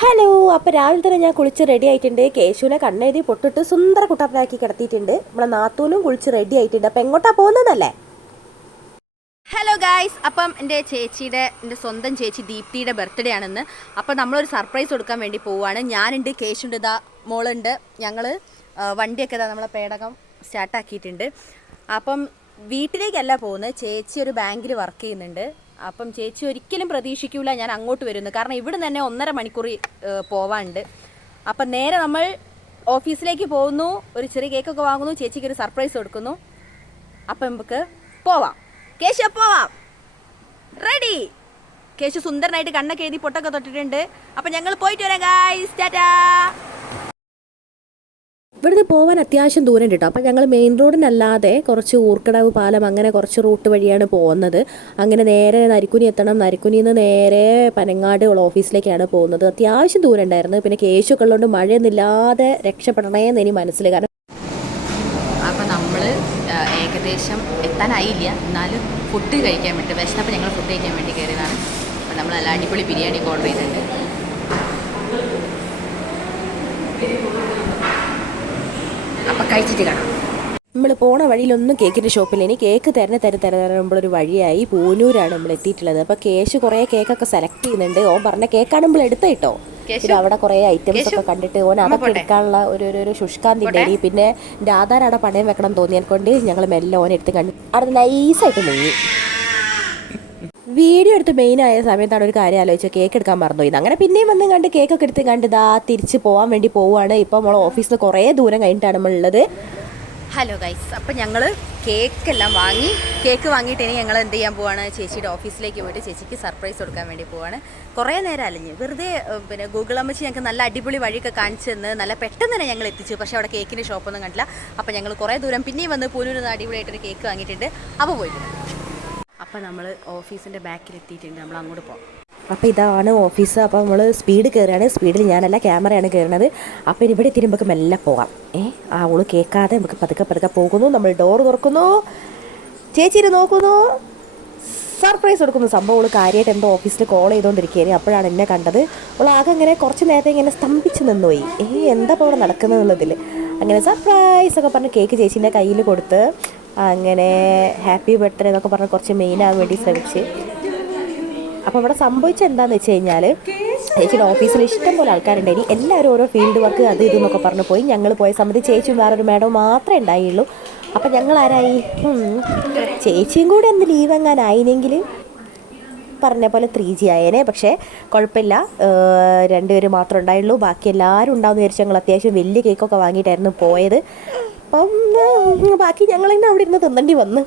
Hello അപ്പോൾ രാവിലെ തന്നെ ഞാൻ കുളിച്ച് റെഡി ആയിട്ടുണ്ട്. കേശുവിനെ കണ്ണെഴുതി പൊട്ടിട്ട് സുന്ദര കുട്ടപ്പനാക്കി കിടത്തിയിട്ടുണ്ട്. നമ്മളെ നാത്തൂനും കുളിച്ച് റെഡി ആയിട്ടുണ്ട്. അപ്പം എങ്ങോട്ടാ പോകുന്നതല്ലേ ഹലോ ഗായ്സ് അപ്പം എന്റെ ചേച്ചിയുടെ എന്റെ സ്വന്തം ചേച്ചി ദീപ്തിയുടെ ബർത്ത്ഡേ ആണെന്ന്. അപ്പം നമ്മളൊരു സർപ്രൈസ് കൊടുക്കാൻ വേണ്ടി പോവുകയാണ്. ഞാനുണ്ട് കേശുണ്ട് ഇതാ മോളുണ്ട്. ഞങ്ങൾ വണ്ടിയൊക്കെ ഇതാ നമ്മളെ പേടകം സ്റ്റാർട്ടാക്കിയിട്ടുണ്ട് അപ്പം വീട്ടിലേക്കല്ല പോകുന്നത്. ചേച്ചി ഒരു ബാങ്കിൽ വർക്ക് ചെയ്യുന്നുണ്ട്. അപ്പം ചേച്ചി ഒരിക്കലും പ്രതീക്ഷിക്കൂല ഞാൻ അങ്ങോട്ട് വരുന്നു. കാരണം ഇവിടെ തന്നെ ഒന്നര മണിക്കൂർ പോവാണ്ട്. അപ്പം നേരെ നമ്മൾ ഓഫീസിലേക്ക് പോകുന്നു. ഒരു ചെറിയ കേക്കൊക്കെ വാങ്ങുന്നു. ചേച്ചിക്ക് ഒരു സർപ്രൈസ് കൊടുക്കുന്നു. അപ്പം നമുക്ക് പോവാം. കേശു പോവാം റെഡി. കേശു സുന്ദരനായിട്ട് കണ്ണൊക്കെ എഴുതി പൊട്ടൊക്കെ തൊട്ടിട്ടുണ്ട്. അപ്പം ഞങ്ങൾ പോയിട്ട് വരാം ഗായ്സ് ടാറ്റാ. ഇവിടുന്ന് പോകാൻ അത്യാവശ്യം ദൂരം കിട്ടും അപ്പം അപ്പോൾ ഞങ്ങൾ മെയിൻ റോഡിനല്ലാതെ കുറച്ച് ഊർക്കടവ് പാലം അങ്ങനെ കുറച്ച് റൂട്ട് വഴിയാണ് പോകുന്നത്. അങ്ങനെ നേരെ നരിക്കുനി എത്തണം. നരിക്കുനിയിൽ നിന്ന് നേരെ പനങ്ങാട് ഉള്ള ഓഫീസിലേക്കാണ് പോകുന്നത്. അത്യാവശ്യം ദൂരം ഉണ്ടായിരുന്നു. പിന്നെ കേശൊക്കെ ഉള്ളതുകൊണ്ട് മഴയൊന്നുമില്ലാതെ രക്ഷപ്പെടണേ എന്ന് ഇനി മനസ്സിൽ കാരണം അപ്പം നമ്മൾ ഏകദേശം എത്താനായില്ല. എന്നാലും ഫുഡ് കഴിക്കാൻ വേണ്ടി വിശന്നപ്പോൾ ഞങ്ങൾ ഫുഡ് കഴിക്കാൻ വേണ്ടി കയറിയതാണ് അപ്പം നമ്മൾ നല്ല അടിപൊളി ബിരിയാണി ഓർഡർ ചെയ്തിട്ടുണ്ട്. കഴിച്ചിട്ട് കാണാം നമ്മൾ പോണ വഴിയിലൊന്നും കേക്കിന്റെ ഷോപ്പിൽ ഇനി കേക്ക് തരുന്ന തരം തരുമ്പോഴൊരു വഴിയായി പൂനൂരാണ് നമ്മൾ എത്തിയിട്ടുള്ളത്. അപ്പോൾ കേശ് കുറേ കേക്കൊക്കെ സെലക്ട് ചെയ്യുന്നുണ്ട്. ഓൻ പറഞ്ഞ കേക്കാണ് നമ്മൾ എടുത്ത കേട്ടോ? പിന്നെ അവിടെ കുറേ ഐറ്റംസ് ഒക്കെ കണ്ടിട്ട് ഓൻ അതൊക്കെ എടുക്കാനുള്ള ഒരു ഒരു ശുഷ്കാന്തി ഉണ്ടായി. പിന്നെ എന്റെ ആധാർ അവിടെ പണയം വെക്കണം തോന്നിയാൽ കൊണ്ട് ഞങ്ങൾ മെല്ലെ ഓനെ എടുത്ത് കണ്ടു. അവിടെ നൈസായിട്ട് മുങ്ങി. വീഡിയോ എടുത്ത് മെയിൻ ആയ സമയത്താണ് ഒരു കാര്യം ആലോചിച്ചത്. കേക്ക് എടുക്കാൻ മറന്നുപോയി അങ്ങനെ പിന്നെയും വന്ന് കണ്ട് കേക്കൊക്കെ എടുത്ത് കണ്ട് ഇതാ തിരിച്ച് പോകാൻ വേണ്ടി പോവാണ്. ഇപ്പൊ നമ്മൾ ഓഫീസിൽ നിന്ന് കുറേ ദൂരം കഴിഞ്ഞിട്ടാണ് നമ്മളുള്ളത് ഹലോ ഗൈസ് അപ്പം കേക്ക് എല്ലാം വാങ്ങി കേക്ക് വാങ്ങിയിട്ട് ഇനി ഞങ്ങൾ എന്ത് ചെയ്യാൻ പോവാണ്? ചേച്ചിയുടെ ഓഫീസിലേക്ക് പോയിട്ട് ചേച്ചിക്ക് സർപ്രൈസ് കൊടുക്കാൻ വേണ്ടി പോവാണ്. കുറേ നേരം അലഞ്ഞ്. വെറുതെ പിന്നെ ഗൂഗിൾ അമ്മച്ചി ഞങ്ങൾക്ക് നല്ല അടിപൊളി വഴിയൊക്കെ കാണിച്ചു തന്ന് നല്ല പെട്ടെന്ന് തന്നെ ഞങ്ങൾ എത്തിച്ചു. പക്ഷെ അവിടെ കേക്കിന്റെ ഷോപ്പൊന്നും കണ്ടില്ല. അപ്പം ഞങ്ങൾ കുറേ ദൂരം പിന്നെയും വന്ന് പൂനൂരിൽ നിന്ന് അടിപൊളിയായിട്ടൊരു കേക്ക് വാങ്ങിയിട്ടുണ്ട്. അപ്പോൾ പോയിട്ടുണ്ട് അപ്പം നമ്മൾ ഓഫീസിന്റെ ബാക്കിൽ എത്തിയിട്ടുണ്ട് നമ്മൾ അങ്ങോട്ട് പോകാം അപ്പോൾ ഇതാണ് ഓഫീസ്. അപ്പോൾ നമ്മൾ സ്പീഡ് കയറുകയാണ് സ്പീഡിൽ ഞാനല്ല ക്യാമറയാണ് കയറുന്നത് അപ്പോൾ ഇവിടെ നമുക്ക് മെല്ലെ പോകാം ഏ ആ ഓൾ കേൾക്കാതെ നമുക്ക് പതുക്കെ പതുക്കെ പോകുന്നു. നമ്മൾ ഡോർ തുറക്കുന്നു. ചേച്ചിനെ നോക്കുന്നു. സർപ്രൈസ് കൊടുക്കുന്നു. സംഭവം ഓൾ കാര്യമായിട്ട് എന്തോ ഓഫീസിൽ കോൾ ചെയ്തുകൊണ്ടിരിക്കുകയാണ് അപ്പോഴാണ് എന്നെ കണ്ടത്. ഓൾ ആകെ ഇങ്ങനെ കുറച്ച് നേരത്തെ ഇങ്ങനെ സ്തംഭിച്ച് നിന്നുപോയി. ഏ എന്താ ഇപ്പോൾ അവിടെ നടക്കുന്നതെന്നുള്ളതിൽ അങ്ങനെ സർപ്രൈസ് ഒക്കെ പറഞ്ഞ് കേക്ക് ചേച്ചീന്റെ കയ്യിൽ കൊടുത്ത് അങ്ങനെ ഹാപ്പി ബർത്ത്ഡേ എന്നൊക്കെ പറഞ്ഞ് കുറച്ച് മെയിൻ ആകാൻ വേണ്ടി ശ്രമിച്ച്. അപ്പോൾ ഇവിടെ സംഭവിച്ചത് എന്താണെന്ന് വെച്ച് കഴിഞ്ഞാൽ ചേച്ചിയുടെ ഓഫീസിൽ ഇഷ്ടം പോലെ ആൾക്കാരുണ്ടായി എല്ലാവരും ഓരോ ഫീൽഡ് വർക്ക് അത് ഇതെന്നൊക്കെ പറഞ്ഞു പോയി. ഞങ്ങൾ പോയ സമയത്ത് ചേച്ചിയും വേറൊരു മാഡവും മാത്രമേ ഉണ്ടായുള്ളൂ. അപ്പം ഞങ്ങൾ ആരായി ചേച്ചിയും കൂടെ ഒന്ന് ലീവ് എങ്ങാനായിനെങ്കിൽ പറഞ്ഞ പോലെ ത്രീ ജി ആയേനെ. പക്ഷേ കുഴപ്പമില്ല. രണ്ടുപേരും മാത്രമേ ഉണ്ടായുള്ളൂ. ബാക്കി എല്ലാവരും ഉണ്ടാവുമെന്ന് വിചാരിച്ചു ഞങ്ങൾ അത്യാവശ്യം വലിയ കേക്കൊക്കെ വാങ്ങിയിട്ടായിരുന്നു പോയത്. അപ്പം ബാക്കി ഞങ്ങൾ തന്നെ അവിടെ ഇരുന്ന് തിന്നേണ്ടി വന്നു.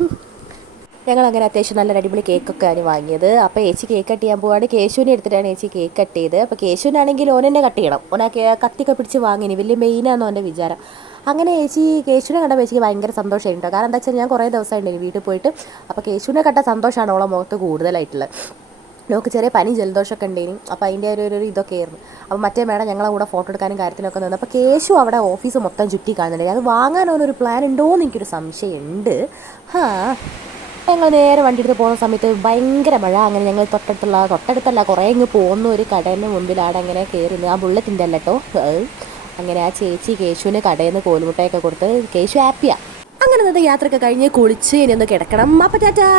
ഞങ്ങൾ അങ്ങനെ അത്യാവശ്യം നല്ല അടിപൊളി കേക്കൊക്കെ ആണ് വാങ്ങിയത്. അപ്പോൾ ഏച്ചി കേക്ക് കട്ട് ചെയ്യാൻ പോവാണ്. കേശുവിനെ എടുത്തിട്ടാണ് ഏച്ചി കേക്ക് കട്ട് ചെയ്ത് അപ്പോൾ കേശുവിനാണെങ്കിൽ ഓൻ തന്നെ കട്ട് ചെയ്യണം. ഓനാ കത്തിക്കെ പിടിച്ച് വാങ്ങിനി വലിയ മെയിനാണെന്ന് എന്റെ വിചാരം. അങ്ങനെ ചേച്ചി കേശുവിനെ കണ്ട ചേച്ചിക്ക് ഭയങ്കര സന്തോഷമായിട്ടോ കാരണം എന്താ വെച്ചാൽ ഞാൻ കുറേ ദിവസമായിട്ടുണ്ടെങ്കിൽ വീട്ടിൽ പോയിട്ട്. അപ്പോൾ കേശുവിനെ കണ്ട സന്തോഷമാണ് ഓളെ മുഖത്ത് കൂടുതലായിട്ടുള്ളത്. നമുക്ക് ചെറിയ പനി ജലദോഷമൊക്കെ ഉണ്ടായിരുന്നു അപ്പോൾ അതിന്റെ ഒരു ഒരു ഇതൊക്കെ ആയിരുന്നു. അപ്പോൾ മറ്റേ മേഡം ഞങ്ങളെ കൂടെ ഫോട്ടോ എടുക്കാനും കാര്യത്തിനൊക്കെ നിന്ന്. അപ്പോൾ കേശു അവിടെ ഓഫീസ് മൊത്തം ചുറ്റി കാണുന്നുണ്ട്. അത് വാങ്ങാൻ ഒരു പ്ലാൻ ഉണ്ടോ എന്ന് എനിക്കൊരു സംശയമുണ്ട്. ഹാ ഞങ്ങൾ നേരെ വണ്ടി എടുത്ത് പോകുന്ന സമയത്ത് ഭയങ്കര മഴ. അങ്ങനെ ഞങ്ങൾ തൊട്ടടുത്തുള്ള തൊട്ടടുത്തല്ല കുറേ ഇങ്ങ് പോകുന്ന ഒരു കടേന്റെ മുമ്പിലാണ് അങ്ങനെ കയറുന്നത് ആ ബുള്ളറ്റിന്റെ അല്ല കേട്ടോ അങ്ങനെ ആ ചേച്ചി കേശുവിന് കടയിൽ നിന്ന് കോലുമുട്ടയൊക്കെ കൊടുത്ത് കേശു ഹാപ്പിയാണ് അങ്ങനെ ഇന്നത്തെ യാത്രയൊക്കെ കഴിഞ്ഞ് കുളിച്ച് ഇനി ഒന്ന് കിടക്കണം. അപ്പം ടാറ്റാ.